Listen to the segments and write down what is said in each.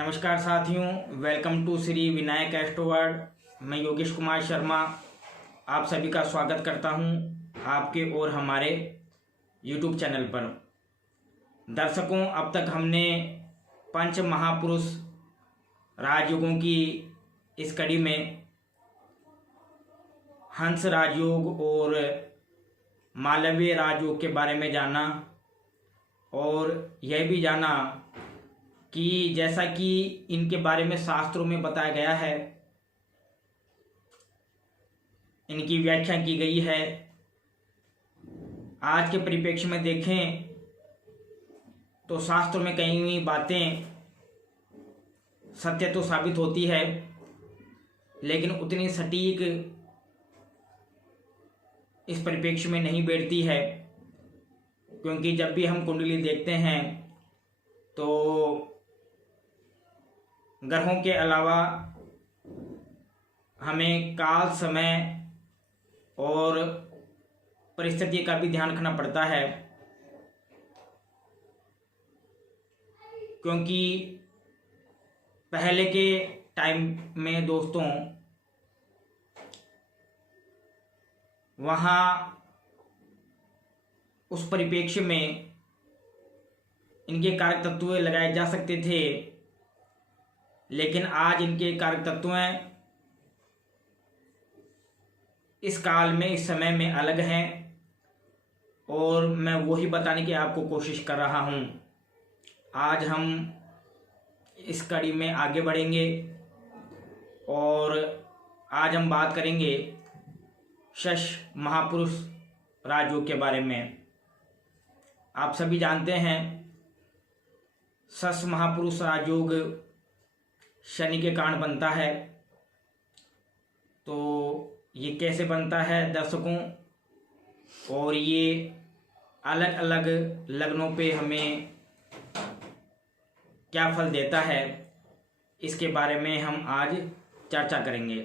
नमस्कार साथियों, welcome to Shri Vinayak एस्ट्रोवर्ड। मैं योगेश कुमार शर्मा आप सभी का स्वागत करता हूं आपके और हमारे यूट्यूब चैनल पर। दर्शकों, अब तक हमने पंच महापुरुष राजयोगों की इस कड़ी में हंस राजयोग और मालवीय राजयोग के बारे में जाना और यह भी जाना कि जैसा कि इनके बारे में शास्त्रों में बताया गया है, इनकी व्याख्या की गई है। आज के परिप्रेक्ष्य में देखें तो शास्त्रों में कई हुई बातें सत्य तो साबित होती है, लेकिन उतनी सटीक इस परिप्रेक्ष्य में नहीं बैठती है, क्योंकि जब भी हम कुंडली देखते हैं तो ग्रहों के अलावा हमें काल, समय और परिस्थिति का भी ध्यान रखना पड़ता है, क्योंकि पहले के टाइम में दोस्तों वहाँ उस परिप्रेक्ष्य में इनके कारक तत्व लगाए जा सकते थे, लेकिन आज इनके कारक तत्व इस काल में, इस समय में अलग हैं और मैं वही बताने की आपको कोशिश कर रहा हूं। आज हम इस कड़ी में आगे बढ़ेंगे और आज हम बात करेंगे षष महापुरुष राजयोग के बारे में। आप सभी जानते हैं षष महापुरुष राजयोग शनि के कारण बनता है। तो ये कैसे बनता है दर्शकों, और ये अलग अलग लग्नों पे हमें क्या फल देता है, इसके बारे में हम आज चर्चा करेंगे।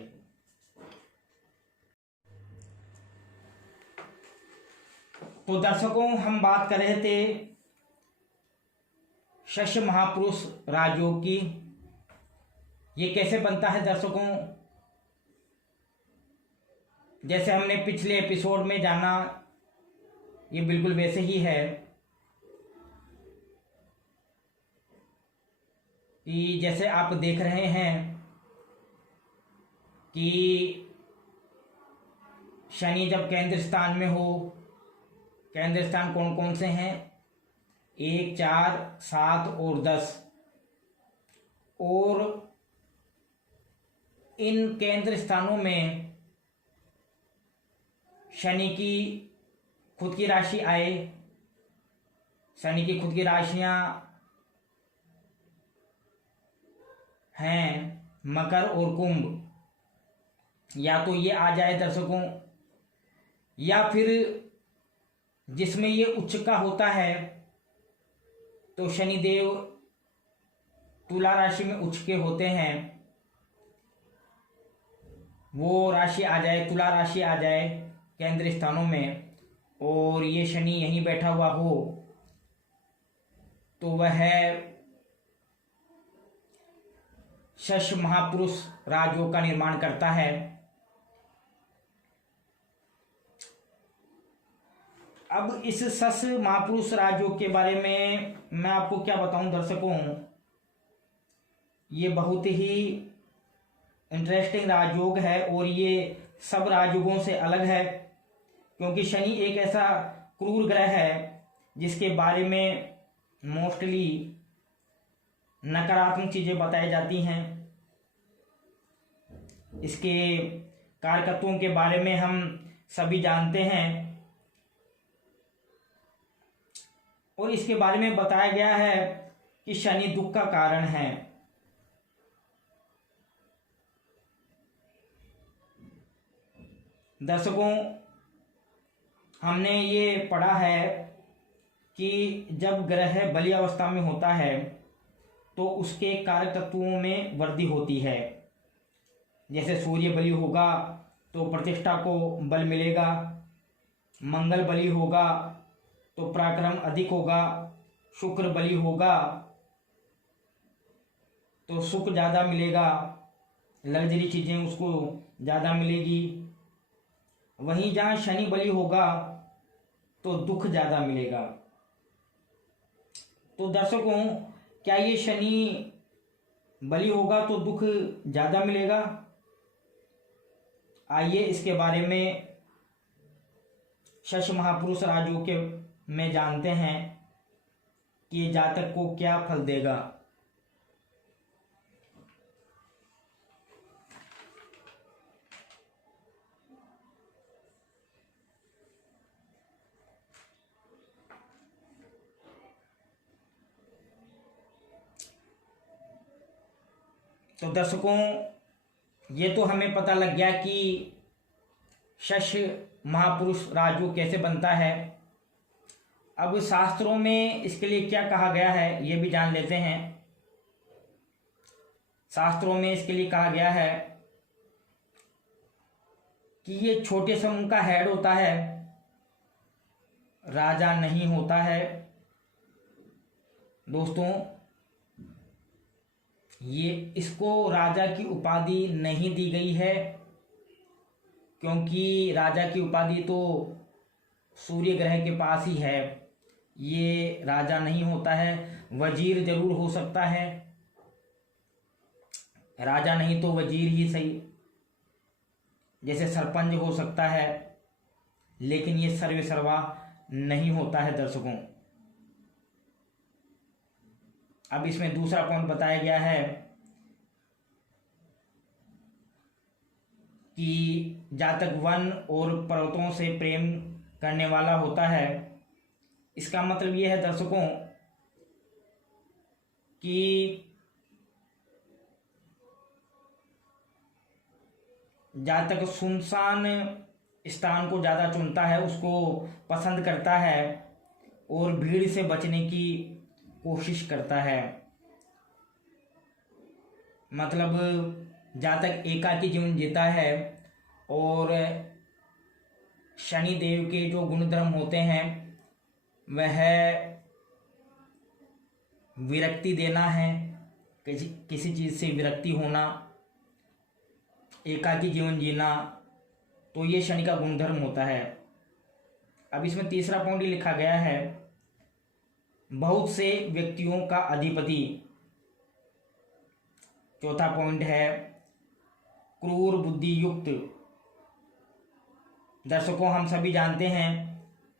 तो दर्शकों, हम बात कर रहे थे षष महापुरुष राजयोग की। ये कैसे बनता है दर्शकों, जैसे हमने पिछले एपिसोड में जाना, ये बिल्कुल वैसे ही है कि जैसे आप देख रहे हैं कि शनि जब केंद्र स्थान में हो, केंद्र स्थान कौन कौन से हैं, 1, 4, 7 और 10, और इन केंद्र स्थानों में शनि की खुद की राशि आए। शनि की खुद की राशियां हैं मकर और कुंभ। या तो ये आ जाए दर्शकों, या फिर जिसमें ये उच्च का होता है तो शनिदेव तुला राशि में उच्च के होते हैं, वो राशि आ जाए, तुला राशि आ जाए केंद्र स्थानों में, और ये शनि यहीं बैठा हुआ हो, तो वह षष महापुरुष राजयोग का निर्माण करता है। अब इस षष महापुरुष राजयोग के बारे में मैं आपको क्या बताऊं दर्शकों, ये बहुत ही इंटरेस्टिंग राजयोग है और ये सब राजयोगों से अलग है, क्योंकि शनि एक ऐसा क्रूर ग्रह है जिसके बारे में मोस्टली नकारात्मक चीजें बताई जाती हैं। इसके कारकत्वों के बारे में हम सभी जानते हैं और इसके बारे में बताया गया है कि शनि दुख का कारण है। दर्शकों, हमने ये पढ़ा है कि जब ग्रह बली अवस्था में होता है तो उसके कारक तत्वों में वृद्धि होती है। जैसे सूर्य बली होगा तो प्रतिष्ठा को बल मिलेगा, मंगल बली होगा तो पराक्रम अधिक होगा, शुक्र बली होगा तो सुख ज़्यादा मिलेगा, लग्जरी चीज़ें उसको ज़्यादा मिलेगी। वहीं जहाँ शनि बली होगा तो दुख ज़्यादा मिलेगा। तो दर्शकों, क्या ये शनि बली होगा तो दुख ज़्यादा मिलेगा? आइए इसके बारे में शश महापुरुष राजयोग के में जानते हैं कि ये जातक को क्या फल देगा। तो दर्शकों, ये तो हमें पता लग गया कि शश महापुरुष राजयोग कैसे बनता है। अब शास्त्रों में इसके लिए क्या कहा गया है ये भी जान लेते हैं। शास्त्रों में इसके लिए कहा गया है कि ये छोटे समूह का हेड होता है, राजा नहीं होता है। दोस्तों, ये इसको राजा की उपाधि नहीं दी गई है, क्योंकि राजा की उपाधि तो सूर्य ग्रह के पास ही है। ये राजा नहीं होता है, वजीर जरूर हो सकता है, राजा नहीं तो वजीर ही सही, जैसे सरपंच हो सकता है, लेकिन ये सर्वे सर्वा नहीं होता है दर्शकों। अब इसमें दूसरा पॉइंट बताया गया है कि जातक वन और पर्वतों से प्रेम करने वाला होता है। इसका मतलब ये है दर्शकों कि जातक सुनसान स्थान को ज़्यादा चुनता है, उसको पसंद करता है और भीड़ से बचने की कोशिश करता है। मतलब जातक एकाकी जीवन जीता है और शनि देव के जो गुणधर्म होते हैं वह विरक्ति देना है, किसी चीज़ से विरक्ति होना, एकाकी जीवन जीना, तो ये शनि का गुणधर्म होता है। अब इसमें तीसरा पॉइंट लिखा गया है, बहुत से व्यक्तियों का अधिपति। चौथा पॉइंट है क्रूर बुद्धि युक्त। दर्शकों, हम सभी जानते हैं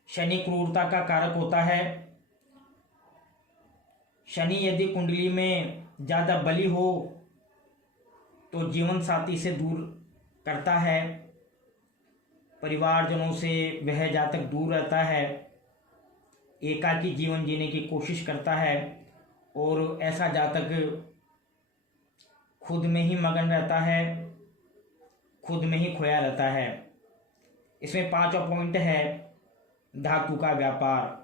शनि क्रूरता का कारक होता है। शनि यदि कुंडली में ज़्यादा बली हो तो जीवन साथी से दूर करता है, परिवारजनों से वह जातक दूर रहता है, एकाकी जीवन जीने की कोशिश करता है और ऐसा जातक खुद में ही मगन रहता है, खुद में ही खोया रहता है। इसमें पांचवा पॉइंट है धातु का व्यापार।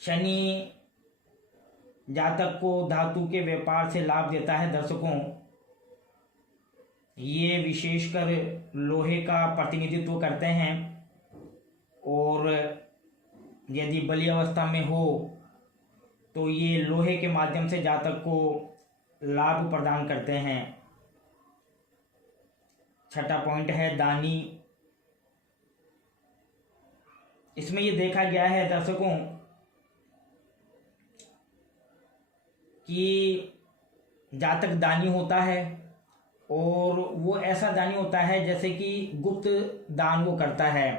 शनि जातक को धातु के व्यापार से लाभ देता है दर्शकों। ये विशेषकर लोहे का प्रतिनिधित्व करते हैं और यदि बली अवस्था में हो तो ये लोहे के माध्यम से जातक को लाभ प्रदान करते हैं। छठा पॉइंट है दानी। इसमें ये देखा गया है दर्शकों कि जातक दानी होता है और वो ऐसा दानी होता है जैसे कि गुप्त दान वो करता है,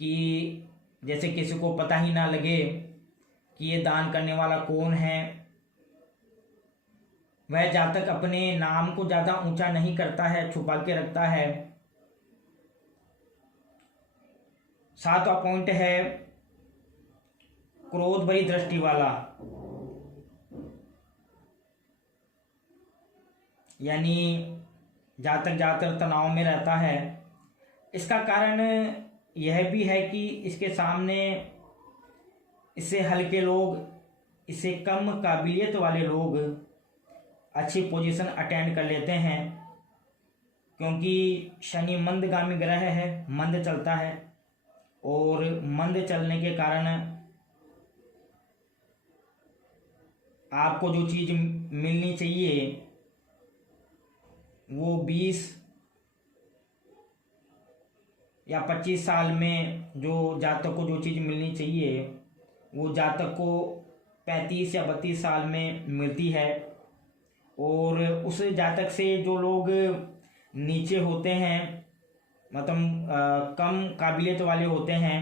कि जैसे किसी को पता ही ना लगे कि ये दान करने वाला कौन है। वह जातक अपने नाम को ज़्यादा ऊंचा नहीं करता है, छुपा के रखता है। सातवां पॉइंट है क्रोध भरी दृष्टि वाला, यानी जातक ज़्यादातर तनाव में रहता है। इसका कारण यह भी है कि इसके सामने इससे हल्के लोग, इससे कम काबिलियत वाले लोग अच्छी पोजीशन अटेंड कर लेते हैं, क्योंकि शनि मंदगामी ग्रह है, मंद चलता है और मंद चलने के कारण आपको जो चीज़ मिलनी चाहिए वो 20 या 25 साल में जो जातक को जो चीज़ मिलनी चाहिए वो जातक को 35 या 32 साल में मिलती है। और उस जातक से जो लोग नीचे होते हैं, मतलब कम काबिलियत वाले होते हैं,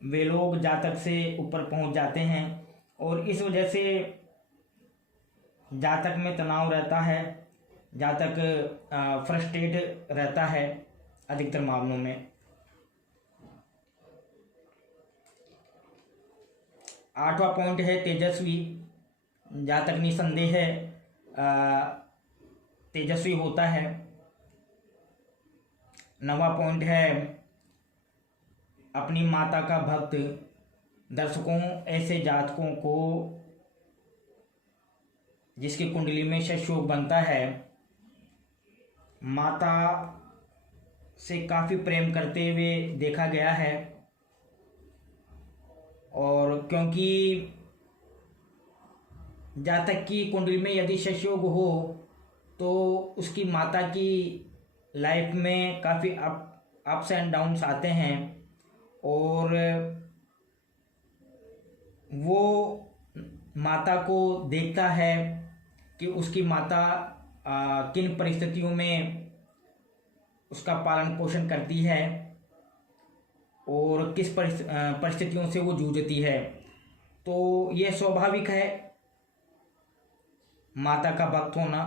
वे लोग जातक से ऊपर पहुंच जाते हैं। और इस वजह से जातक में तनाव रहता है, जातक फ्रस्ट्रेट रहता है अधिकतर मामलों में। 8वां पॉइंट है तेजस्वी। जातक निसंदेह तेजस्वी होता है। 9वां पॉइंट है अपनी माता का भक्त। दर्शकों, ऐसे जातकों को जिसकी कुंडली में शश योग बनता है, माता से काफ़ी प्रेम करते हुए देखा गया है। और क्योंकि जातक की कुंडली में यदि शश योग हो तो उसकी माता की लाइफ में काफ़ी अप्स एंड डाउन्स आते हैं, और वो माता को देखता है कि उसकी माता किन परिस्थितियों में उसका पालन पोषण करती है और किस परिस्थितियों से वो जूझती है। तो ये स्वाभाविक है माता का भक्त होना।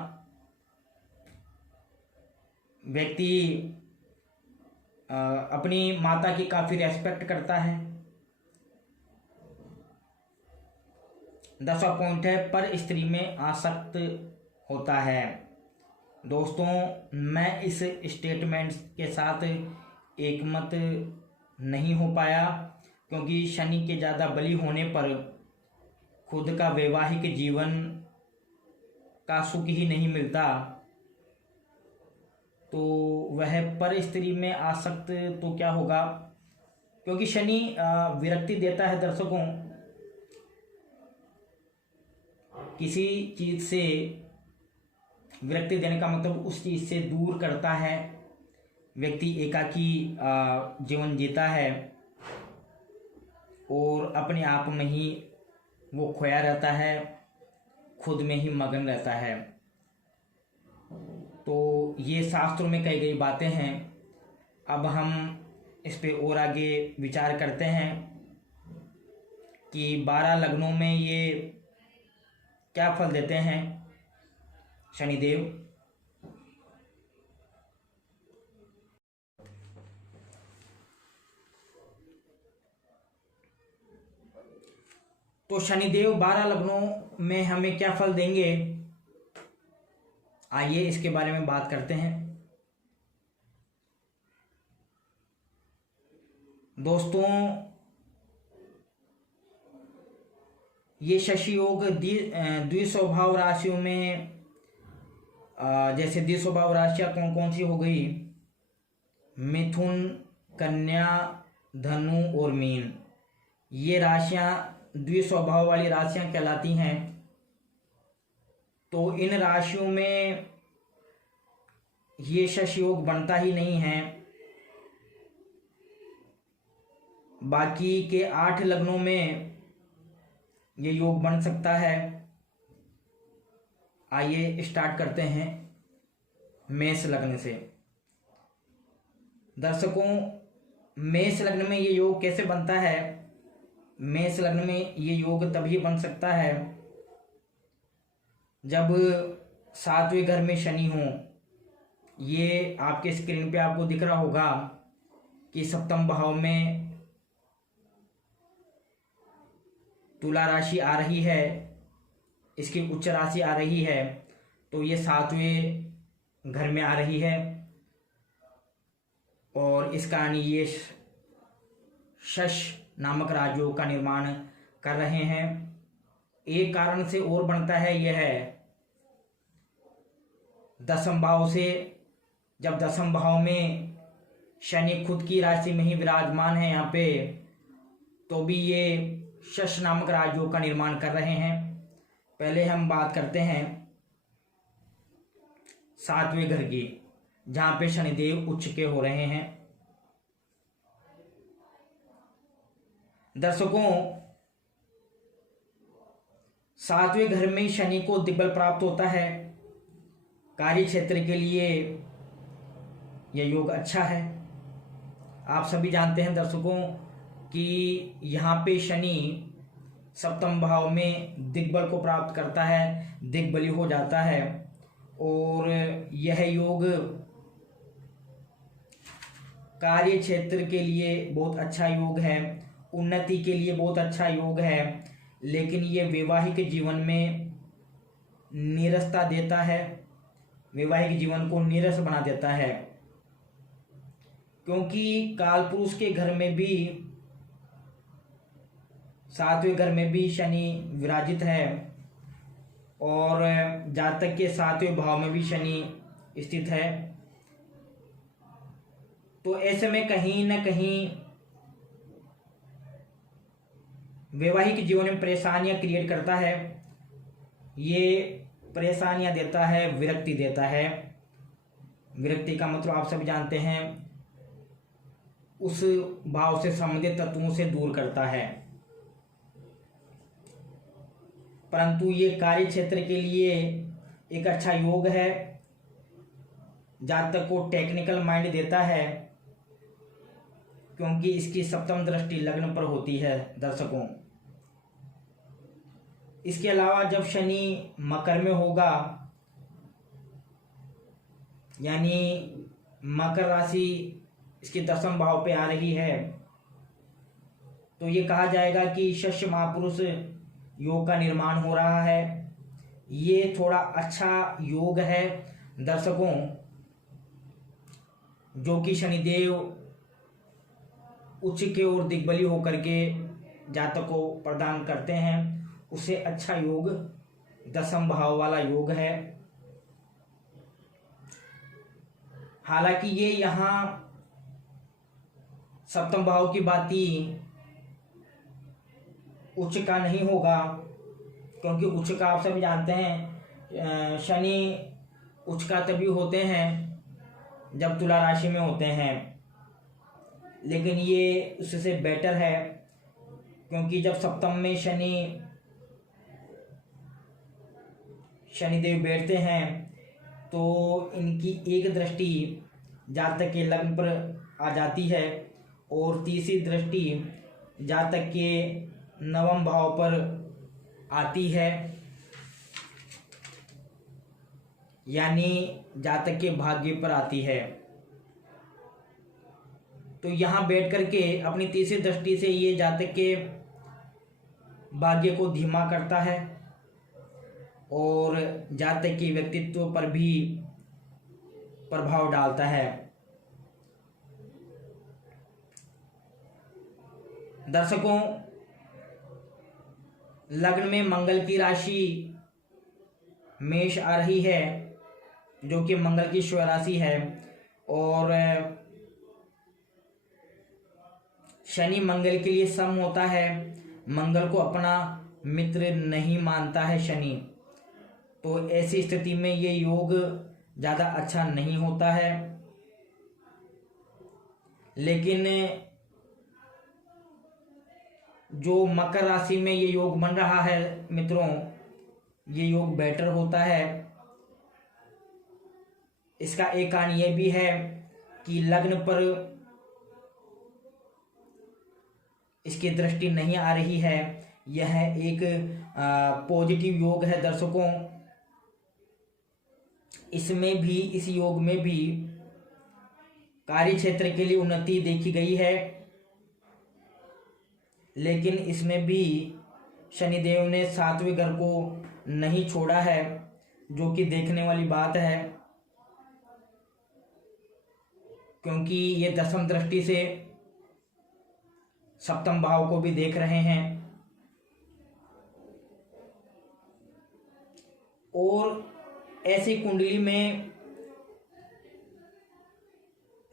व्यक्ति अपनी माता की काफ़ी रेस्पेक्ट करता है। 10वां पॉइंट है पर स्त्री में आसक्त होता है। दोस्तों, मैं इस स्टेटमेंट के साथ एकमत नहीं हो पाया, क्योंकि शनि के ज़्यादा बली होने पर खुद का वैवाहिक जीवन का सुख ही नहीं मिलता। तो वह पर स्त्री में आसक्त तो क्या होगा, क्योंकि शनि विरक्ति देता है। दर्शकों, किसी चीज़ से विरक्ति देने का मतलब उस चीज़ से दूर करता है। व्यक्ति एकाकी जीवन जीता है और अपने आप में ही वो खोया रहता है, खुद में ही मगन रहता है। तो ये शास्त्रों में कही गई बातें हैं। अब हम इस पे और आगे विचार करते हैं कि 12 लग्नों में ये क्या फल देते हैं शनिदेव। तो शनिदेव 12 लग्नों में हमें क्या फल देंगे, आइए इसके बारे में बात करते हैं। दोस्तों, ये शशि योग द्विस्वभाव राशियों में, जैसे द्विस्वभाव राशियां कौन कौन सी हो गई, मिथुन, कन्या, धनु और मीन। ये राशियां द्विस्वभाव वाली राशियां कहलाती हैं। तो इन राशियों में ये शश योग बनता ही नहीं है। बाकी के 8 लग्नों में ये योग बन सकता है। आइए स्टार्ट करते हैं मेष लग्न से। दर्शकों, मेष लग्न में ये योग कैसे बनता है? मेष लग्न में ये योग तभी बन सकता है जब 7वें घर में शनि हो। ये आपके स्क्रीन पे आपको दिख रहा होगा कि सप्तम भाव में तुला राशि आ रही है, इसकी उच्च राशि आ रही है, तो ये 7वें घर में आ रही है और इस कारण ये शश नामक राजयोग का निर्माण कर रहे हैं। एक कारण से और बनता है, यह है 10वें भाव से। जब 10वें भाव में शनि खुद की राशि में ही विराजमान है यहाँ पे, तो भी ये शश नामक राजयोग का निर्माण कर रहे हैं। पहले हम बात करते हैं 7वें घर की, जहां पे शनिदेव उच्च के हो रहे हैं। दर्शकों, 7वें घर में शनि को दिग्बल प्राप्त होता है। कार्य क्षेत्र के लिए यह योग अच्छा है। आप सभी जानते हैं दर्शकों कि यहाँ पे शनि सप्तम भाव में दिग्बल को प्राप्त करता है, दिग्बली हो जाता है, और यह योग कार्य क्षेत्र के लिए बहुत अच्छा योग है, उन्नति के लिए बहुत अच्छा योग है। लेकिन ये वैवाहिक जीवन में नीरसता देता है, वैवाहिक जीवन को नीरस बना देता है, क्योंकि कालपुरुष के घर में भी, 7वें घर में भी शनि विराजित है और जातक के 7वें भाव में भी शनि स्थित है। तो ऐसे में कहीं न कहीं वैवाहिक जीवन में परेशानियां क्रिएट करता है। ये परेशानियां देता है, विरक्ति देता है। विरक्ति का मतलब आप सभी जानते हैं, उस भाव से संबंधित तत्वों से दूर करता है। परंतु ये कार्य क्षेत्र के लिए एक अच्छा योग है। जातक को टेक्निकल माइंड देता है, क्योंकि इसकी सप्तम दृष्टि लग्न पर होती है दर्शकों। इसके अलावा जब शनि मकर में होगा, यानी मकर राशि इसके 10वें भाव पे आ रही है, तो ये कहा जाएगा कि शस्य महापुरुष योग का निर्माण हो रहा है। ये थोड़ा अच्छा योग है दर्शकों, जो कि शनिदेव उच्च के ओर दिग्बली होकर के जातक को प्रदान करते हैं। उसे अच्छा योग 10वें भाव वाला योग है। हालांकि ये यहाँ 7वें भाव की बाती उच्च का नहीं होगा, क्योंकि उच्च का आप सभी जानते हैं, शनि उच्च का तभी होते हैं जब तुला राशि में होते हैं। लेकिन ये उससे बेटर है, क्योंकि जब सप्तम में शनिदेव बैठते हैं तो इनकी एक दृष्टि जातक के लग्न पर आ जाती है और तीसरी दृष्टि जातक के 9वें भाव पर आती है, यानी जातक के भाग्य पर आती है। तो यहाँ बैठ करके अपनी तीसरी दृष्टि से ये जातक के भाग्य को धीमा करता है और जातक के व्यक्तित्व पर भी प्रभाव डालता है। दर्शकों, लग्न में मंगल की राशि मेष आ रही है, जो कि मंगल की स्व राशि है, और शनि मंगल के लिए सम होता है। मंगल को अपना मित्र नहीं मानता है शनि, तो ऐसी स्थिति में ये योग ज़्यादा अच्छा नहीं होता है। लेकिन जो मकर राशि में ये योग बन रहा है मित्रों, ये योग बेटर होता है। इसका एक कारण ये भी है कि लग्न पर इसकी दृष्टि नहीं आ रही है। यह एक पॉजिटिव योग है दर्शकों। इसमें भी, इस योग में भी कार्य क्षेत्र के लिए उन्नति देखी गई है, लेकिन इसमें भी शनिदेव ने 7वें घर को नहीं छोड़ा है, जो कि देखने वाली बात है, क्योंकि ये 10वीं दृष्टि से 7वें भाव को भी देख रहे हैं। और ऐसी कुंडली में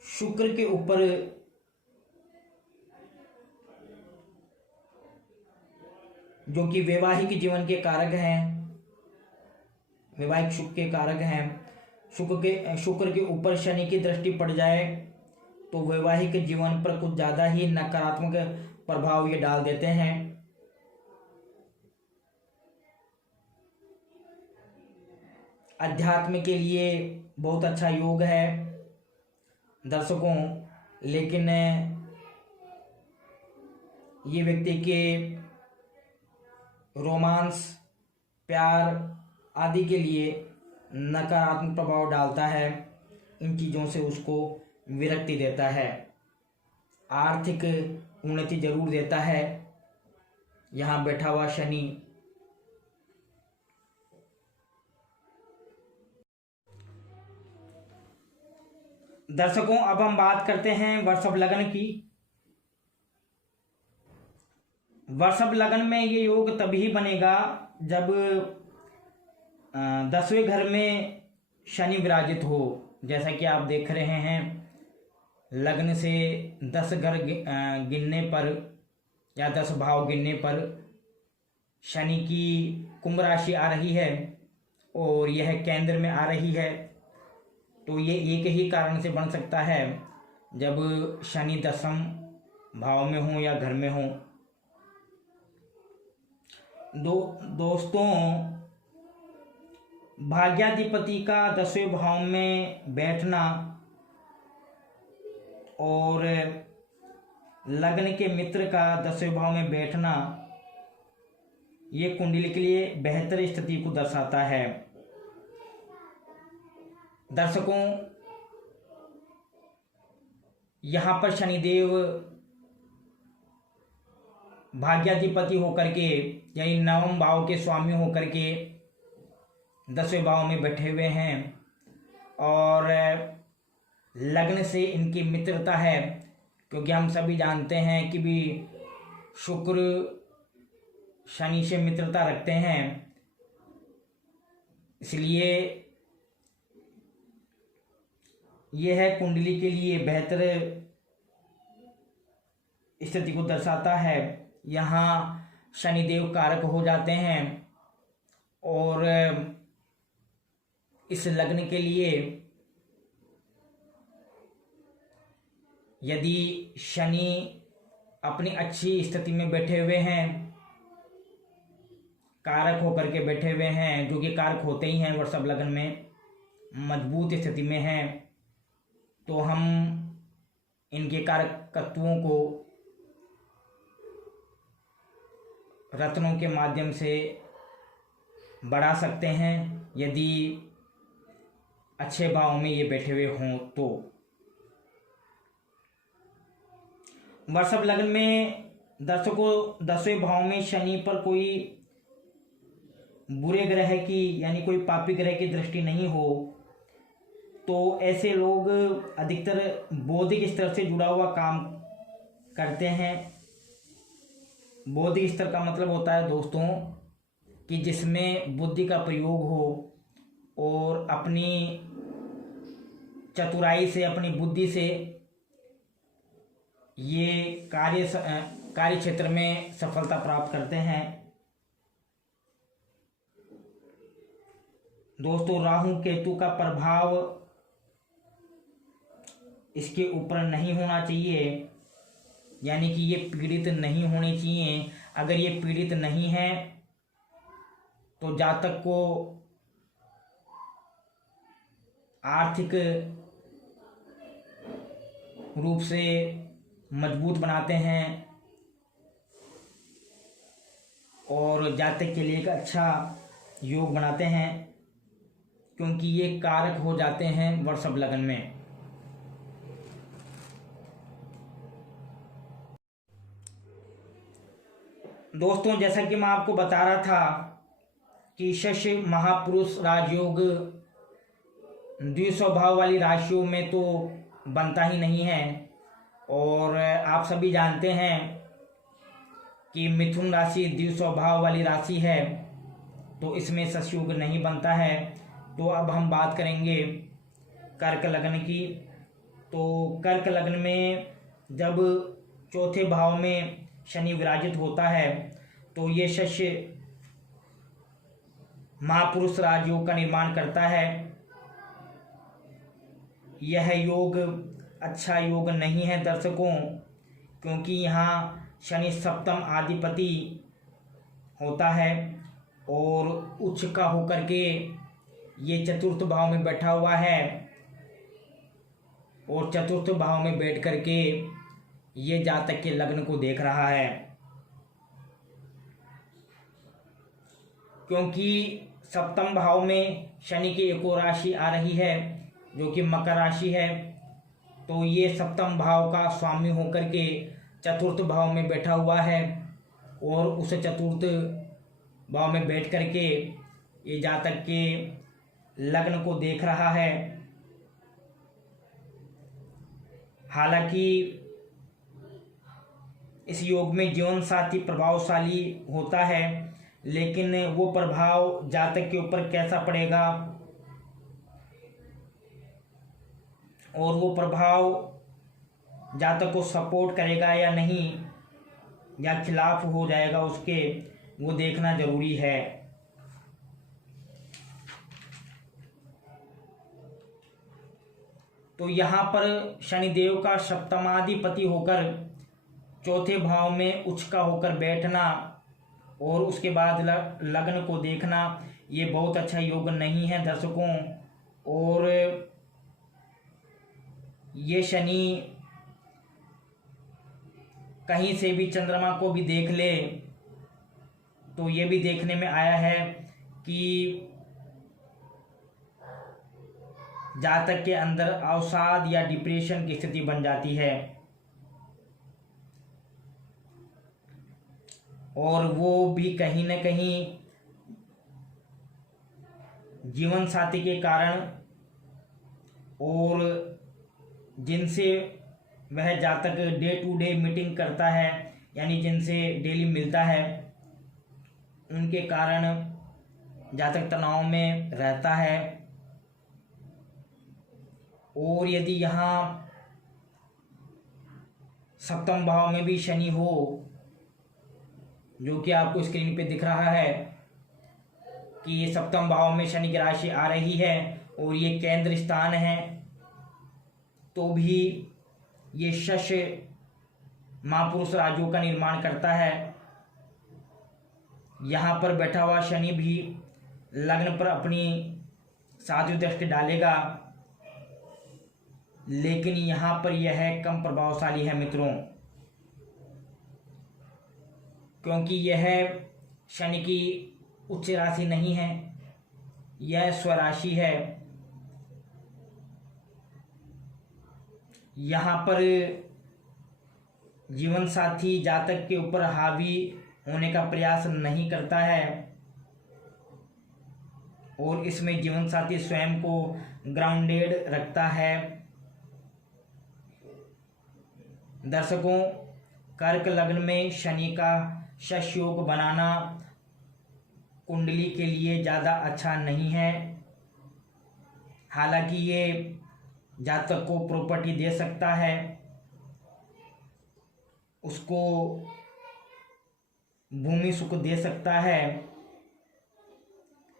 शुक्र के ऊपर जो कि वैवाहिक जीवन के कारक हैं, वैवाहिक सुख के कारक हैं। शुक्र के ऊपर शनि की दृष्टि पड़ जाए तो वैवाहिक जीवन पर कुछ ज़्यादा ही नकारात्मक प्रभाव ये डाल देते हैं। अध्यात्म के लिए बहुत अच्छा योग है दर्शकों, लेकिन ये व्यक्ति के रोमांस, प्यार आदि के लिए नकारात्मक प्रभाव डालता है। इन चीज़ों से उसको विरक्ति देता है। आर्थिक उन्नति जरूर देता है यहाँ बैठा हुआ शनि। दर्शकों, अब हम बात करते हैं वृषभ लग्न की। वृषभ लग्न में ये योग तभी बनेगा जब 10वें घर में शनि विराजित हो। जैसा कि आप देख रहे हैं, लग्न से 10 घर गिनने पर या 10 भाव गिनने पर शनि की कुंभ राशि आ रही है और यह केंद्र में आ रही है। तो ये एक ही कारण से बन सकता है, जब शनि 10वें भाव में हो या घर में हो। दोस्तों, भाग्याधिपति का 10वें भाव में बैठना और लग्न के मित्र का 10वें भाव में बैठना, ये कुंडली के लिए बेहतर स्थिति को दर्शाता है। दर्शकों, यहाँ पर शनिदेव भाग्याधिपति होकर के यानी 9वें भाव के स्वामी होकर के 10वें भाव में बैठे हुए हैं और लग्न से इनकी मित्रता है, क्योंकि हम सभी जानते हैं कि भी शुक्र शनि से मित्रता रखते हैं। इसलिए यह है कुंडली के लिए बेहतर स्थिति को दर्शाता है। यहाँ शनिदेव कारक हो जाते हैं और इस लग्न के लिए यदि शनि अपनी अच्छी स्थिति में बैठे हुए हैं, कारक होकर के बैठे हुए हैं, जो कि कारक होते ही हैं वृषभ लग्न में, मजबूत स्थिति में हैं, तो हम इनके कारकत्वों को रत्नों के माध्यम से बढ़ा सकते हैं यदि अच्छे भाव में ये बैठे हुए हों तो। वृषभ लग्न में दर्शकों 10वें भाव में शनि पर कोई बुरे ग्रह की यानी कोई पापी ग्रह की दृष्टि नहीं हो तो ऐसे लोग अधिकतर बौद्धिक स्तर से जुड़ा हुआ काम करते हैं। बौद्धिक स्तर का मतलब होता है दोस्तों कि जिसमें बुद्धि का प्रयोग हो और अपनी चतुराई से, अपनी बुद्धि से ये कार्य क्षेत्र में सफलता प्राप्त करते हैं। दोस्तों, राहु केतु का प्रभाव इसके ऊपर नहीं होना चाहिए, यानी कि ये पीड़ित नहीं होने चाहिए। अगर ये पीड़ित नहीं है तो जातक को आर्थिक रूप से मजबूत बनाते हैं और जातक के लिए एक अच्छा योग बनाते हैं, क्योंकि ये कारक हो जाते हैं वृषभ लग्न में। दोस्तों, जैसा कि मैं आपको बता रहा था कि शश महापुरुष राजयोग द्विस्वभाव वाली राशियों में तो बनता ही नहीं है, और आप सभी जानते हैं कि मिथुन राशि द्विस्वभाव वाली राशि है, तो इसमें शशयोग नहीं बनता है। तो अब हम बात करेंगे कर्क लग्न की। तो कर्क लग्न में जब चौथे भाव में शनि विराजित होता है तो ये शस्य महापुरुष राजयोग का निर्माण करता है। यह योग अच्छा योग नहीं है दर्शकों, क्योंकि यहाँ शनि सप्तम अधिपति होता है और उच्च का होकर के ये चतुर्थ भाव में बैठा हुआ है और चतुर्थ भाव में बैठ करके ये जातक के लग्न को देख रहा है। क्योंकि सप्तम भाव में शनि की एक और राशि आ रही है जो कि मकर राशि है, तो ये सप्तम भाव का स्वामी होकर के चतुर्थ भाव में बैठा हुआ है और उस चतुर्थ भाव में बैठ करके ये जातक के लग्न को देख रहा है। हालांकि इस योग में जीवन साथी प्रभावशाली होता है, लेकिन वो प्रभाव जातक के ऊपर कैसा पड़ेगा और वो प्रभाव जातक को सपोर्ट करेगा या नहीं, या खिलाफ हो जाएगा उसके, वो देखना जरूरी है। तो यहाँ पर शनिदेव का सप्तमाधिपति होकर चौथे भाव में उच्च का होकर बैठना और उसके बाद लग्न को देखना, ये बहुत अच्छा योग नहीं है दर्शकों। और ये शनि कहीं से भी चंद्रमा को भी देख ले तो ये भी देखने में आया है कि जातक के अंदर अवसाद या डिप्रेशन की स्थिति बन जाती है और वो भी कहीं न कहीं जीवन साथी के कारण और जिनसे वह जातक डे टू डे मीटिंग करता है, यानी जिनसे डेली मिलता है, उनके कारण जातक तनाव में रहता है। और यदि यहाँ सप्तम भाव में भी शनि हो, जो कि आपको स्क्रीन पे दिख रहा है कि ये सप्तम भाव में शनि की राशि आ रही है और ये केंद्र स्थान है, तो भी ये शश महापुरुष राजयोग का निर्माण करता है। यहाँ पर बैठा हुआ शनि भी लग्न पर अपनी साध्य दृष्टि डालेगा, लेकिन यहाँ पर यह कम प्रभावशाली है मित्रों, क्योंकि यह शनि की उच्च राशि नहीं है, यह स्वराशि है। यहाँ पर जीवन साथी जातक के ऊपर हावी होने का प्रयास नहीं करता है और इसमें जीवन साथी स्वयं को ग्राउंडेड रखता है। दर्शकों, कर्क लग्न में शनि का शश योग बनाना कुंडली के लिए ज़्यादा अच्छा नहीं है। हालांकि ये जातक को प्रॉपर्टी दे सकता है, उसको भूमि सुख दे सकता है,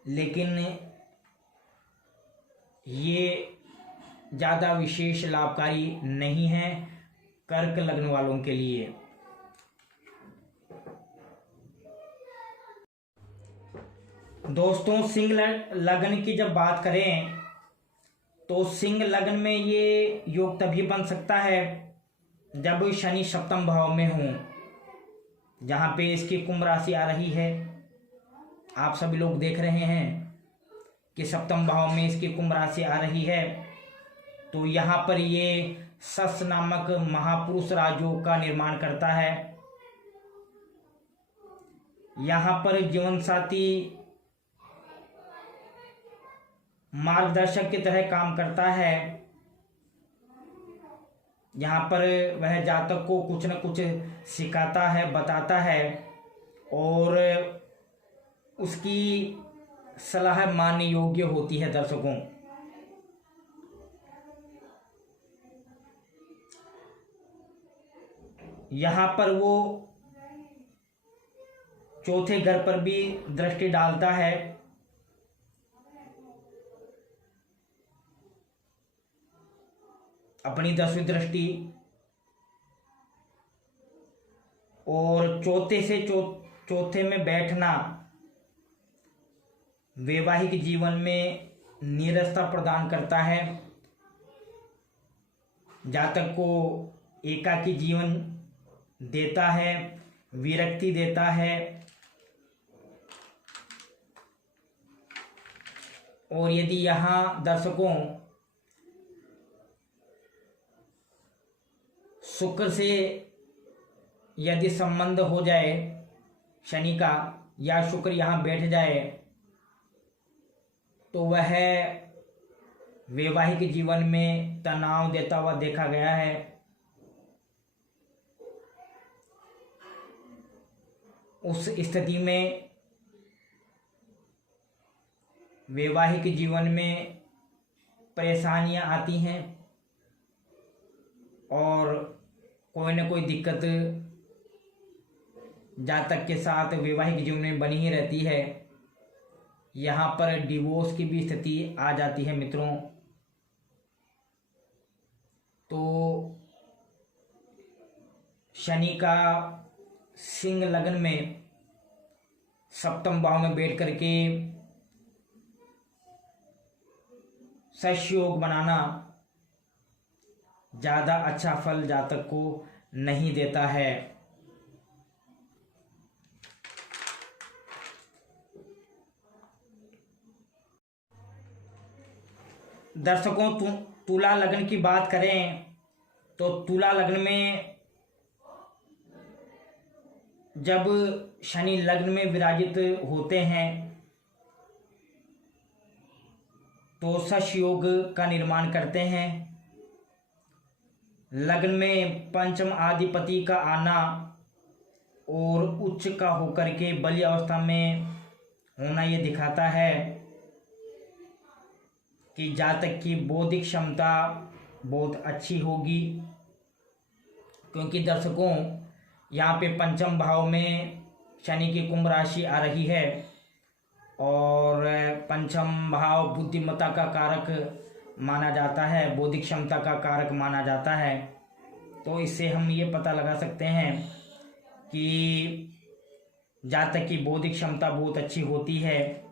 लेकिन ये ज़्यादा विशेष लाभकारी नहीं है कर्क लग्न वालों के लिए। दोस्तों, सिंह लग्न की जब बात करें तो सिंह लग्न में ये योग तभी बन सकता है जब शनि सप्तम भाव में हो, जहाँ पे इसकी कुंभ राशि आ रही है। आप सभी लोग देख रहे हैं कि सप्तम भाव में इसकी कुंभ राशि आ रही है, तो यहाँ पर ये सस नामक महापुरुष राजयोग का निर्माण करता है। यहाँ पर जीवन साथी मार्गदर्शक की तरह काम करता है। यहाँ पर वह जातक को कुछ न कुछ सिखाता है, बताता है और उसकी सलाह मानने योग्य होती है। दर्शकों, यहाँ पर वो चौथे घर पर भी दृष्टि डालता है अपनी 10वीं दृष्टि और चौथे में बैठना वैवाहिक जीवन में नीरसता प्रदान करता है। जातक को एकाकी जीवन देता है, विरक्ति देता है और यदि यहाँ दर्शकों शुक्र से यदि संबंध हो जाए शनि का, या शुक्र यहाँ बैठ जाए, तो वह वैवाहिक जीवन में तनाव देता हुआ देखा गया है। उस स्थिति में वैवाहिक जीवन में परेशानियां आती हैं और कोई न कोई दिक्कत जातक के साथ वैवाहिक जीवन में बनी ही रहती है। यहाँ पर डिवोर्स की भी स्थिति आ जाती है मित्रों। तो शनि का सिंह लग्न में सप्तम भाव में बैठ करके षष्योग बनाना ज़्यादा अच्छा फल जातक को नहीं देता है। दर्शकों, तुला लग्न की बात करें तो तुला लग्न में जब शनि लग्न में विराजित होते हैं तो षष्ठ योग का निर्माण करते हैं। लग्न में पंचम आधिपति का आना और उच्च का होकर के बलि अवस्था में होना ये दिखाता है कि जातक की बौद्धिक क्षमता बहुत अच्छी होगी, क्योंकि दर्शकों यहाँ पे पंचम भाव में शनि की कुंभ राशि आ रही है और पंचम भाव बुद्धिमत्ता का कारक माना जाता है, बौद्धिक क्षमता का कारक माना जाता है। तो इससे हम ये पता लगा सकते हैं कि जातक की बौद्धिक क्षमता बहुत अच्छी होती है।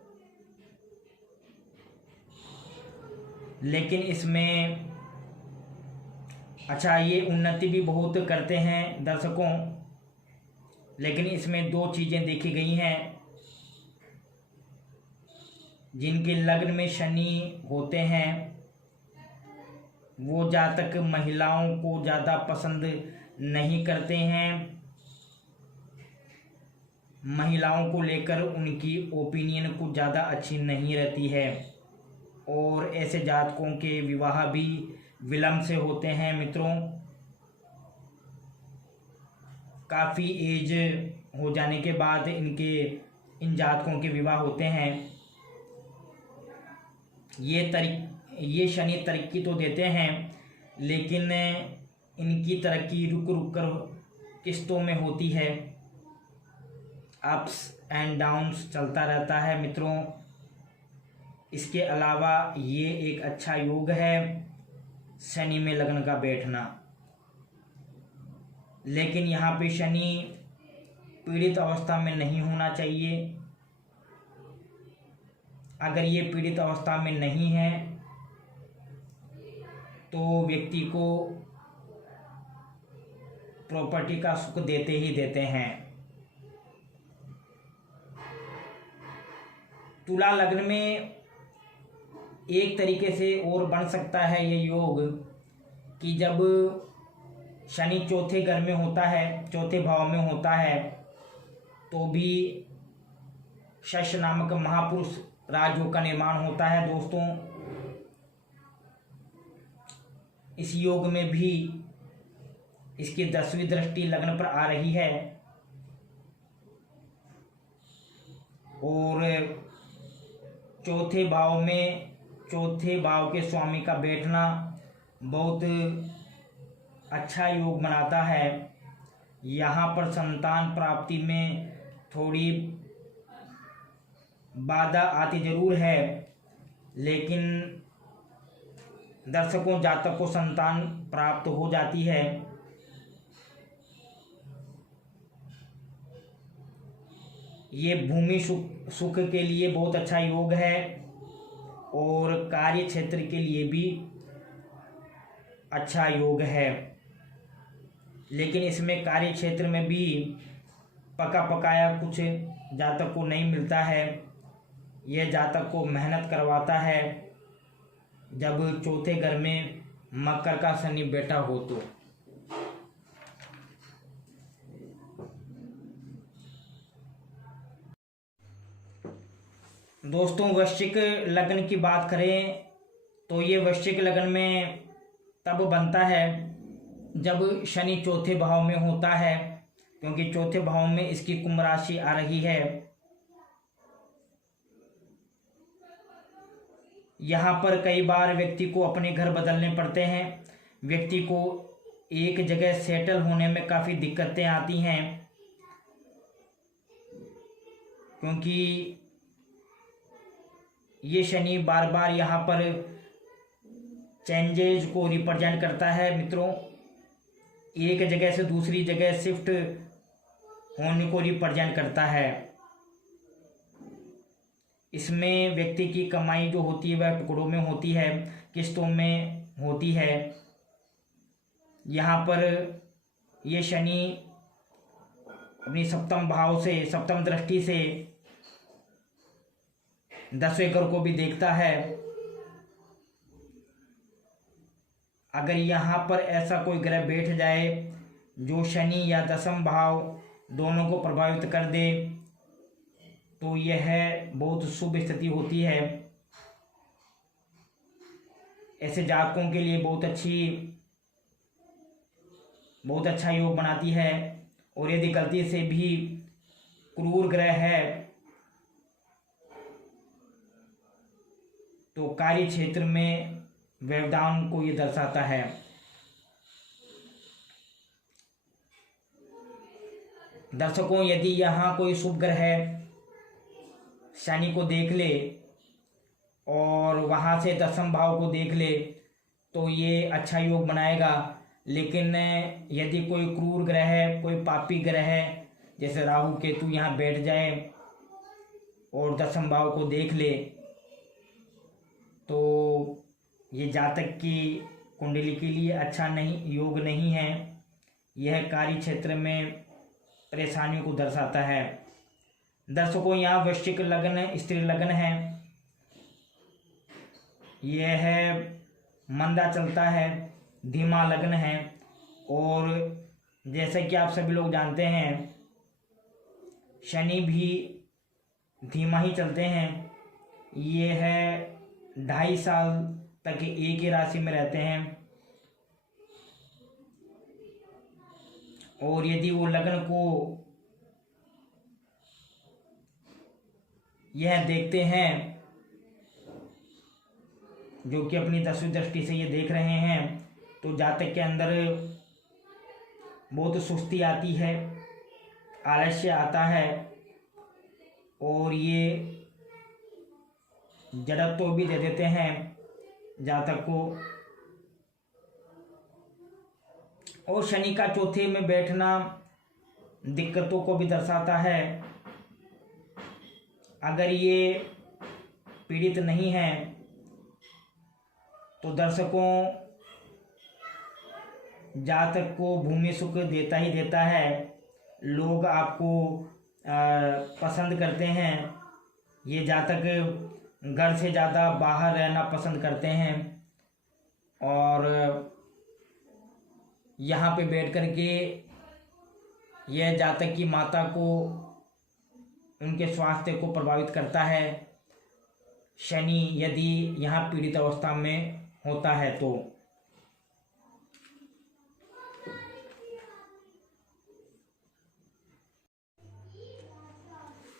लेकिन इसमें अच्छा ये उन्नति भी बहुत करते हैं दर्शकों, लेकिन इसमें दो चीज़ें देखी गई हैं। जिनके लग्न में शनि होते हैं वो जातक महिलाओं को ज़्यादा पसंद नहीं करते हैं, महिलाओं को लेकर उनकी ओपिनियन कुछ ज़्यादा अच्छी नहीं रहती है और ऐसे जातकों के विवाह भी विलंब से होते हैं मित्रों। काफ़ी एज हो जाने के बाद इन जातकों के विवाह होते हैं। ये शनि तरक्की तो देते हैं, लेकिन इनकी तरक्की रुक रुक कर किस्तों में होती है, अप्स एंड डाउन्स चलता रहता है मित्रों। इसके अलावा ये एक अच्छा योग है शनि में लग्न का बैठना, लेकिन यहाँ पे शनि पीड़ित अवस्था में नहीं होना चाहिए। अगर ये पीड़ित अवस्था में नहीं है तो व्यक्ति को प्रॉपर्टी का सुख देते ही देते हैं। तुला लग्न में एक तरीके से और बन सकता है ये योग कि जब शनि चौथे घर में होता है, चौथे भाव में होता है, तो भी शश नामक महापुरुष राजयोग का निर्माण होता है दोस्तों। इस योग में भी इसकी 10वीं दृष्टि लग्न पर आ रही है और चौथे भाव के स्वामी का बैठना बहुत अच्छा योग बनाता है। यहाँ पर संतान प्राप्ति में थोड़ी बाधा आती जरूर है, लेकिन दर्शकों, जातक को संतान प्राप्त हो जाती है। ये भूमि सुख के लिए बहुत अच्छा योग है और कार्य क्षेत्र के लिए भी अच्छा योग है। लेकिन इसमें कार्य क्षेत्र में भी पका पकाया कुछ जातक को नहीं मिलता है। यह जातक को मेहनत करवाता है जब चौथे घर में मकर का शनि बैठा हो तो। दोस्तों, वृश्चिक लग्न की बात करें तो ये वृश्चिक लग्न में तब बनता है जब शनि चौथे भाव में होता है, क्योंकि चौथे भाव में इसकी कुंभ राशि आ रही है। यहाँ पर कई बार व्यक्ति को अपने घर बदलने पड़ते हैं। व्यक्ति को एक जगह सेटल होने में काफ़ी दिक्कतें आती हैं, क्योंकि ये शनि बार बार यहाँ पर चेंजेज को रिप्रेजेंट करता है। मित्रों, एक जगह से दूसरी जगह शिफ्ट होने को रिप्रेजेंट करता है। इसमें व्यक्ति की कमाई जो होती है वह टुकड़ों में होती है, किस्तों में होती है। यहाँ पर ये शनि अपनी सप्तम भाव से, सप्तम दृष्टि से 10वें घर को भी देखता है। अगर यहाँ पर ऐसा कोई ग्रह बैठ जाए जो शनि या दसम भाव दोनों को प्रभावित कर दे तो यह बहुत शुभ स्थिति होती है। ऐसे जातकों के लिए बहुत अच्छा योग बनाती है। और यदि गलती से भी क्रूर ग्रह है तो कार्य क्षेत्र में व्यवधान को ये दर्शाता है। दर्शकों, यदि यहाँ कोई शुभ ग्रह शनि को देख ले और वहाँ से दसम भाव को देख ले तो ये अच्छा योग बनाएगा। लेकिन यदि कोई क्रूर ग्रह है, कोई पापी ग्रह है, जैसे राहु केतु यहाँ बैठ जाए और दसम भाव को देख ले तो ये जातक की कुंडली के लिए अच्छा योग नहीं है। यह कार्य क्षेत्र में परेशानियों को दर्शाता है। दर्शकों, यहाँ वृश्चिक लग्न स्त्री लग्न है। यह है मंदा चलता है, धीमा लग्न है। और जैसे कि आप सभी लोग जानते हैं शनि भी धीमा ही चलते हैं। ये है 2.5 साल तक एक ही राशि में रहते हैं। और यदि वो लग्न को यह देखते हैं जो कि अपनी 10वीं दृष्टि से ये देख रहे हैं तो जातक के अंदर बहुत सुस्ती आती है, आलस्य आता है और ये जड़त्व भी दे देते हैं जातक को। और शनि का चौथे में बैठना दिक्कतों को भी दर्शाता है। अगर ये पीड़ित नहीं है तो दर्शकों जातक को भूमि सुख देता ही देता है। लोग आपको पसंद करते हैं। ये जातक घर से ज़्यादा बाहर रहना पसंद करते हैं और यहाँ पे बैठ कर के यह जातक की माता को, उनके स्वास्थ्य को प्रभावित करता है शनि यदि यहाँ पीड़ित अवस्था में होता है तो।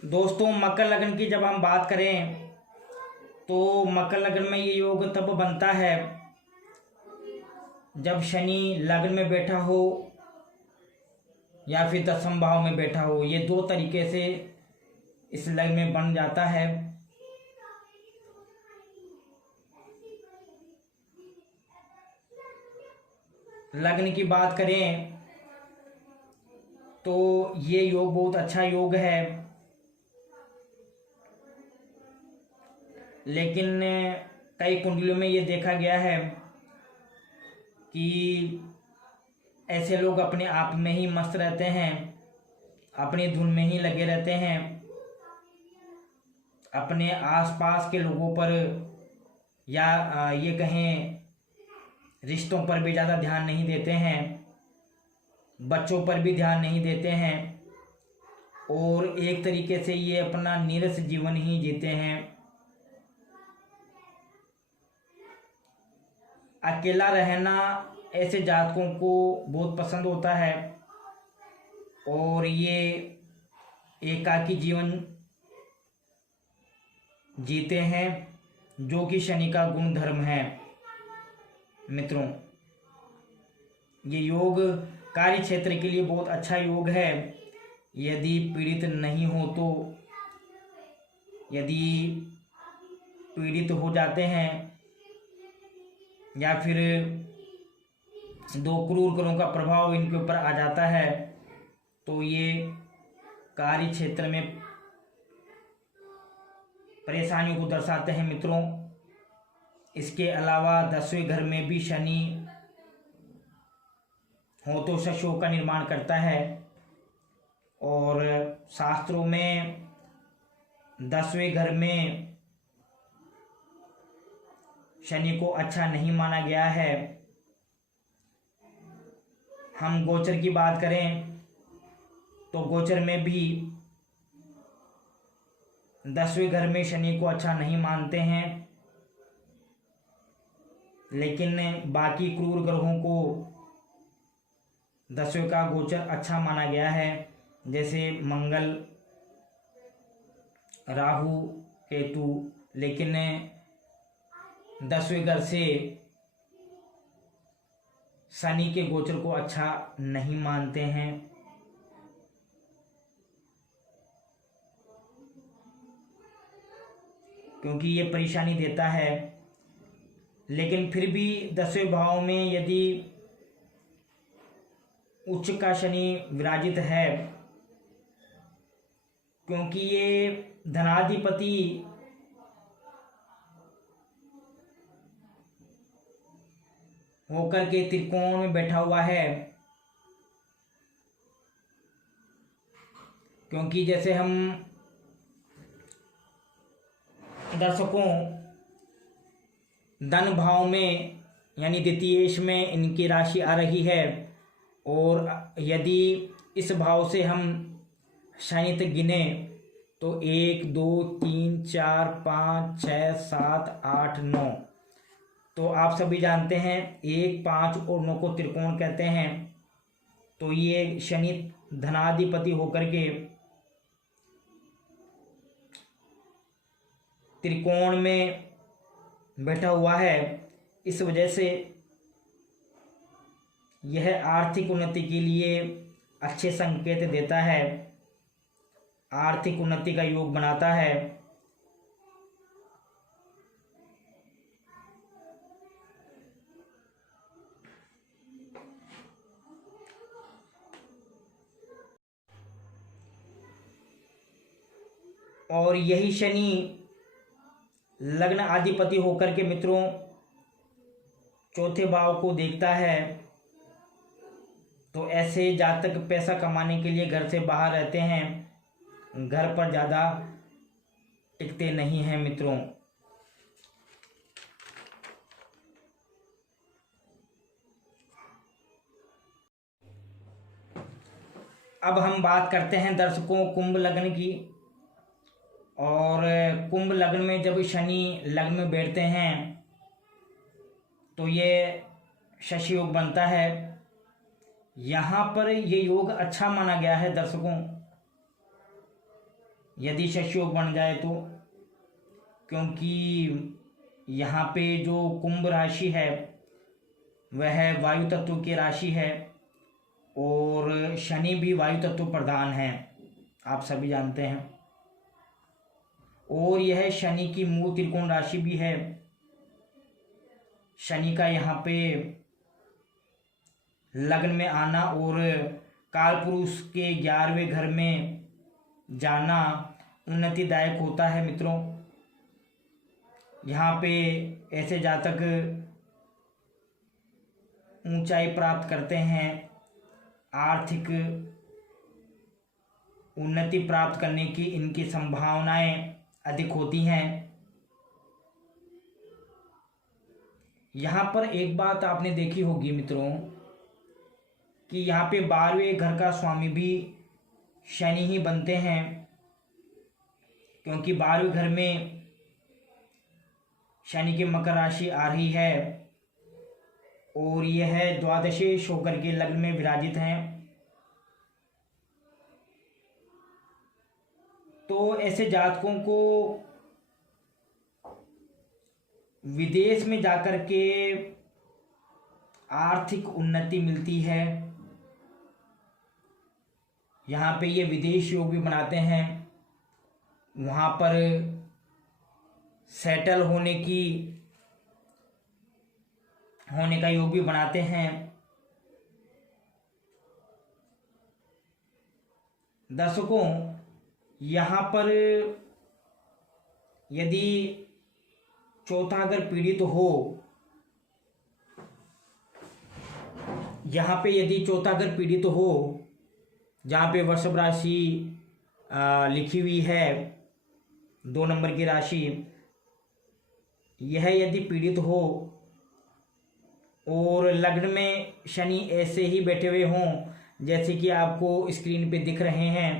दोस्तों, मकर लग्न की जब हम बात करें तो मकर लग्न में ये योग तब बनता है जब शनि लग्न में बैठा हो या फिर दसम भाव में बैठा हो। ये 2 तरीके से इस लग्न में बन जाता है। लग्न की बात करें तो ये योग बहुत अच्छा योग है, लेकिन कई कुंडलियों में ये देखा गया है कि ऐसे लोग अपने आप में ही मस्त रहते हैं, अपनी धुन में ही लगे रहते हैं, अपने आसपास के लोगों पर या ये कहें रिश्तों पर भी ज़्यादा ध्यान नहीं देते हैं, बच्चों पर भी ध्यान नहीं देते हैं, और एक तरीके से ये अपना नीरस जीवन ही जीते हैं। अकेला रहना ऐसे जातकों को बहुत पसंद होता है और ये एकाकी जीवन जीते हैं, जो कि शनि का गुण धर्म है। मित्रों, ये योग कार्य क्षेत्र के लिए बहुत अच्छा योग है। यदि पीड़ित नहीं हो तो, यदि पीड़ित हो जाते हैं या फिर दो क्रूर ग्रहों का प्रभाव इनके ऊपर आ जाता है, तो ये कार्य क्षेत्र में परेशानियों को दर्शाते हैं मित्रों। इसके अलावा 10वें घर में भी शनि हो तो शशों का निर्माण करता है, और शास्त्रों में 10वें घर में शनि को अच्छा नहीं माना गया है। हम गोचर की बात करें तो गोचर में भी 10वें घर में शनि को अच्छा नहीं मानते हैं, लेकिन बाकी क्रूर ग्रहों को 10वें का गोचर अच्छा माना गया है, जैसे मंगल, राहु, केतु। लेकिन 10वें घर से शनि के गोचर को अच्छा नहीं मानते हैं। क्योंकि ये परेशानी देता है। लेकिन फिर भी 10वें भाव में यदि उच्च का शनि विराजित है, क्योंकि ये धनाधिपति होकर के त्रिकोण में बैठा हुआ है। क्योंकि जैसे हम दर्शकों धन भाव में यानी द्वितीयेश में इनकी राशि आ रही है, और यदि इस भाव से हम शनि तक गिने तो 1 2 3 4 5 6 7 8 9, तो आप सभी जानते हैं 1 5 और 9 को त्रिकोण कहते हैं। तो ये शनि धनाधिपति होकर के त्रिकोण में बैठा हुआ है। इस वजह से यह आर्थिक उन्नति के लिए अच्छे संकेत देता है, आर्थिक उन्नति का योग बनाता है। और यही शनि लग्न अधिपति होकर के मित्रों चौथे भाव को देखता है। तो ऐसे जातक पैसा कमाने के लिए घर से बाहर रहते हैं, घर पर ज़्यादा टिकते नहीं हैं मित्रों। अब हम बात करते हैं दर्शकों कुंभ लग्न की। और कुंभ लग्न में जब शनि लग्न में बैठते हैं तो ये शशि योग बनता है। यहाँ पर ये योग अच्छा माना गया है दर्शकों, यदि शशि योग बन जाए तो, क्योंकि यहाँ पे जो कुंभ राशि है वह वायु तत्व की राशि है, और शनि भी वायु तत्व प्रधान है, आप सभी जानते हैं। और यह शनि की मूल त्रिकोण राशि भी है। शनि का यहाँ पे लग्न में आना और कालपुरुष के 11वें घर में जाना उन्नतिदायक होता है मित्रों। यहाँ पे ऐसे जातक ऊंचाई प्राप्त करते हैं, आर्थिक उन्नति प्राप्त करने की इनकी संभावनाएं अधिक होती हैं। यहाँ पर एक बात आपने देखी होगी मित्रों कि यहाँ पे 12वें घर का स्वामी भी शनि ही बनते हैं, क्योंकि 12वें घर में शनि की मकर राशि आ रही है और यह द्वादशेश होकर के लग्न में विराजित हैं। तो ऐसे जातकों को विदेश में जाकर के आर्थिक उन्नति मिलती है। यहाँ पे ये विदेश योग भी बनाते हैं, वहाँ पर सेटल होने का योग भी बनाते हैं। दर्शकों, यहाँ पर यदि चौथा अगर पीड़ित हो, यहाँ पे यदि चौथा अगर पीड़ित हो, जहाँ पे वृषभ राशि लिखी हुई है 2 नंबर की राशि, यह यदि पीड़ित हो और लग्न में शनि ऐसे ही बैठे हुए हों जैसे कि आपको स्क्रीन पे दिख रहे हैं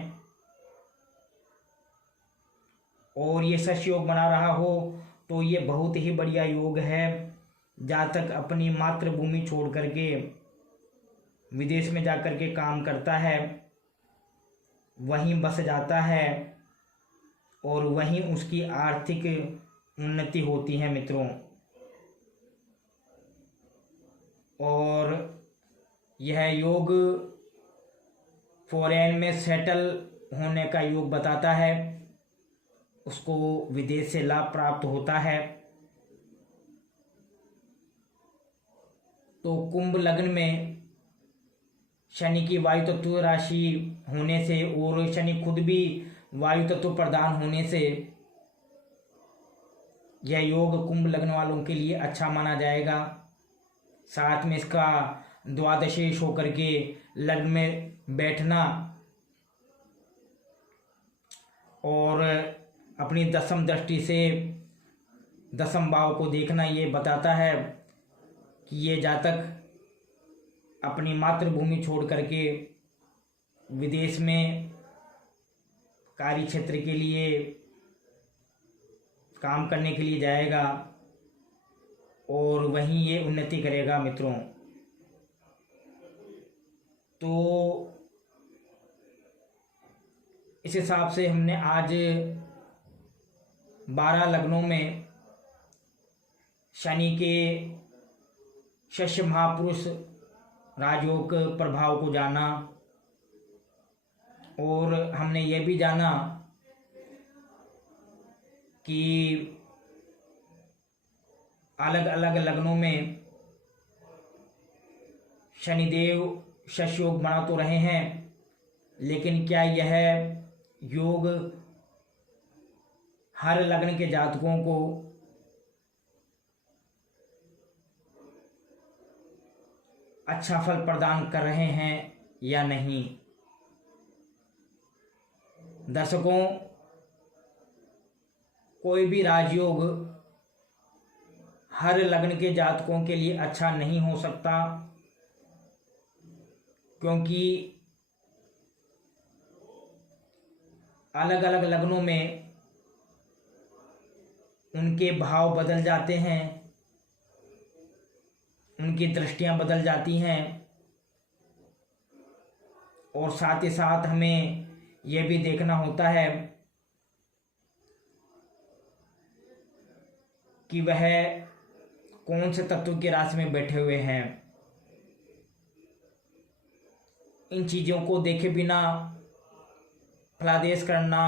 और ये शश योग बना रहा हो, तो ये बहुत ही बढ़िया योग है। जातक अपनी मातृभूमि छोड़ करके विदेश में जाकर के काम करता है, वहीं बस जाता है और वहीं उसकी आर्थिक उन्नति होती है मित्रों। और यह योग फॉरेन में सेटल होने का योग बताता है, उसको विदेश से लाभ प्राप्त होता है। तो कुंभ लग्न में शनि की वायु तत्व राशि होने से और शनि खुद भी वायु तत्व प्रदान होने से यह योग कुंभ लग्न वालों के लिए अच्छा माना जाएगा। साथ में इसका द्वादशेश होकर के लग्न में बैठना और अपनी दसम दृष्टि से दसम भाव को देखना, ये बताता है कि ये जातक अपनी मातृभूमि छोड़ करके विदेश में कार्य क्षेत्र के लिए काम करने के लिए जाएगा और वहीं ये उन्नति करेगा मित्रों। तो इस हिसाब से हमने आज 12 लग्नों में शनि के शस्य महापुरुष राजयोग प्रभाव को जाना और हमने ये भी जाना कि अलग अलग लग्नों में शनिदेव शस्य योग बना तो रहे हैं, लेकिन क्या यह योग हर लग्न के जातकों को अच्छा फल प्रदान कर रहे हैं या नहीं। दर्शकों, कोई भी राजयोग हर लग्न के जातकों के लिए अच्छा नहीं हो सकता, क्योंकि अलग अलग लग्नों में उनके भाव बदल जाते हैं, उनकी दृष्टियां बदल जाती हैं और साथ ही साथ हमें यह भी देखना होता है कि वह कौन से तत्व के राशि में बैठे हुए हैं। इन चीज़ों को देखे बिना फलादेश करना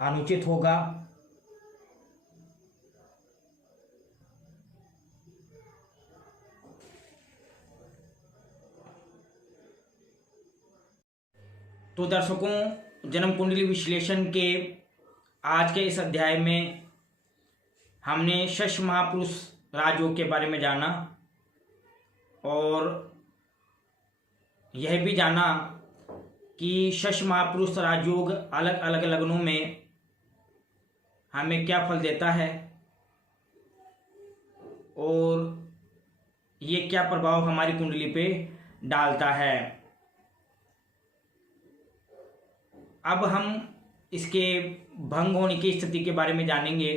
अनुचित होगा। तो दर्शकों, जन्म कुंडली विश्लेषण के आज के इस अध्याय में हमने शश महापुरुष राजयोग के बारे में जाना और यह भी जाना कि शश महापुरुष राजयोग अलग अलग लग्नों में हमें क्या फल देता है और ये क्या प्रभाव हमारी कुंडली पे डालता है। अब हम इसके भंग होने की स्थिति के बारे में जानेंगे।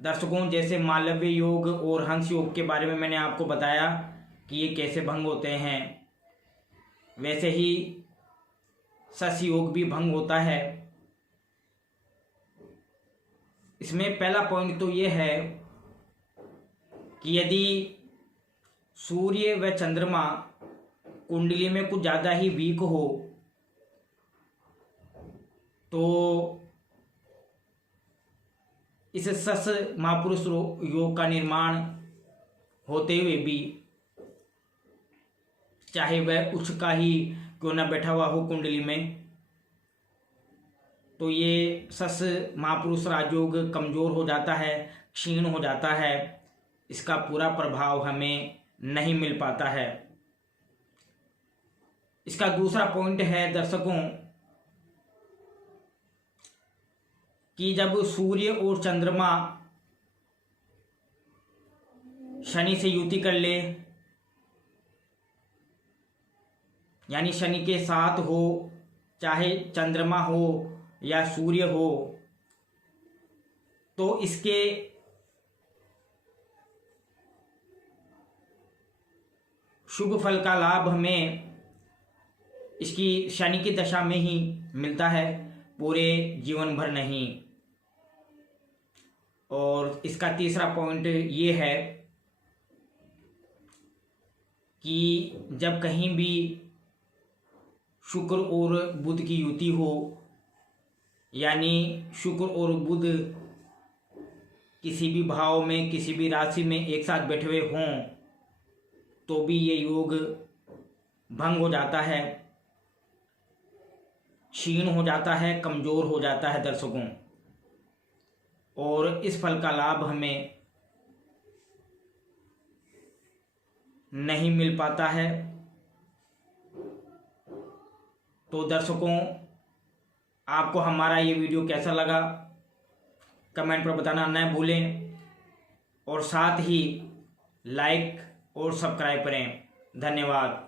दर्शकों, जैसे मालव्य योग और हंस योग के बारे में मैंने आपको बताया कि ये कैसे भंग होते हैं, वैसे ही शश योग भी भंग होता है। इसमें पहला पॉइंट तो ये है कि यदि सूर्य व चंद्रमा कुंडली में कुछ ज़्यादा ही वीक हो तो इस शश महापुरुष योग का निर्माण होते हुए भी, चाहे वह उच्च का ही क्यों न बैठा हुआ हो कुंडली में, तो ये शश महापुरुष राजयोग कमज़ोर हो जाता है, क्षीण हो जाता है। इसका पूरा प्रभाव हमें नहीं मिल पाता है। इसका दूसरा पॉइंट है दर्शकों कि जब सूर्य और चंद्रमा शनि से युति कर ले, यानी शनि के साथ हो, चाहे चंद्रमा हो या सूर्य हो, तो इसके शुभ फल का लाभ हमें इसकी शनि की दशा में ही मिलता है, पूरे जीवन भर नहीं। और इसका तीसरा पॉइंट ये है कि जब कहीं भी शुक्र और बुध की युति हो, यानी शुक्र और बुध किसी भी भाव में, किसी भी राशि में एक साथ बैठे हुए हों, तो भी ये योग भंग हो जाता है, क्षीण हो जाता है, कमज़ोर हो जाता है दर्शकों। और इस फल का लाभ हमें नहीं मिल पाता है। तो दर्शकों, आपको हमारा ये वीडियो कैसा लगा कमेंट पर बताना न भूलें और साथ ही लाइक और सब्सक्राइब करें। धन्यवाद।